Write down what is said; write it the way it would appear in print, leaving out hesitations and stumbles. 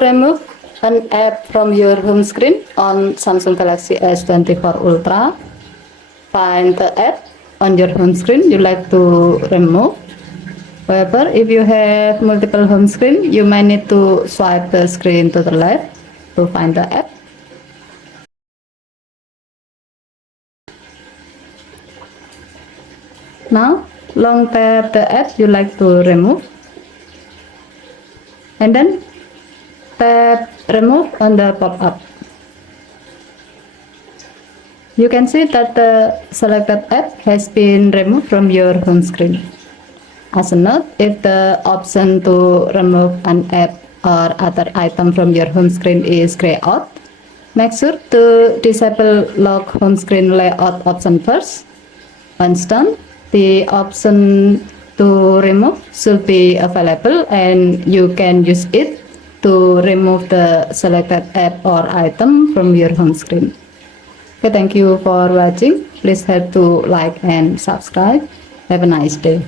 remove an app from your home screen on Samsung Galaxy S24 Ultra, find the app on your home screen you like to remove. However, if you have multiple home screen, you might need to swipe the screen to the left to find the app. Now, long tap the app you like to remove, and then tap remove on the pop-up. You can see that the selected app has been removed from your home screen. As a note, if the option to remove an app or other item from your home screen is grayed out, make sure to disable lock home screen layout option first. Once done, the option to remove should be available and you can use it to remove the selected app or item from your home screen. Okay, thank you for watching. Please help to like and subscribe. Have a nice day.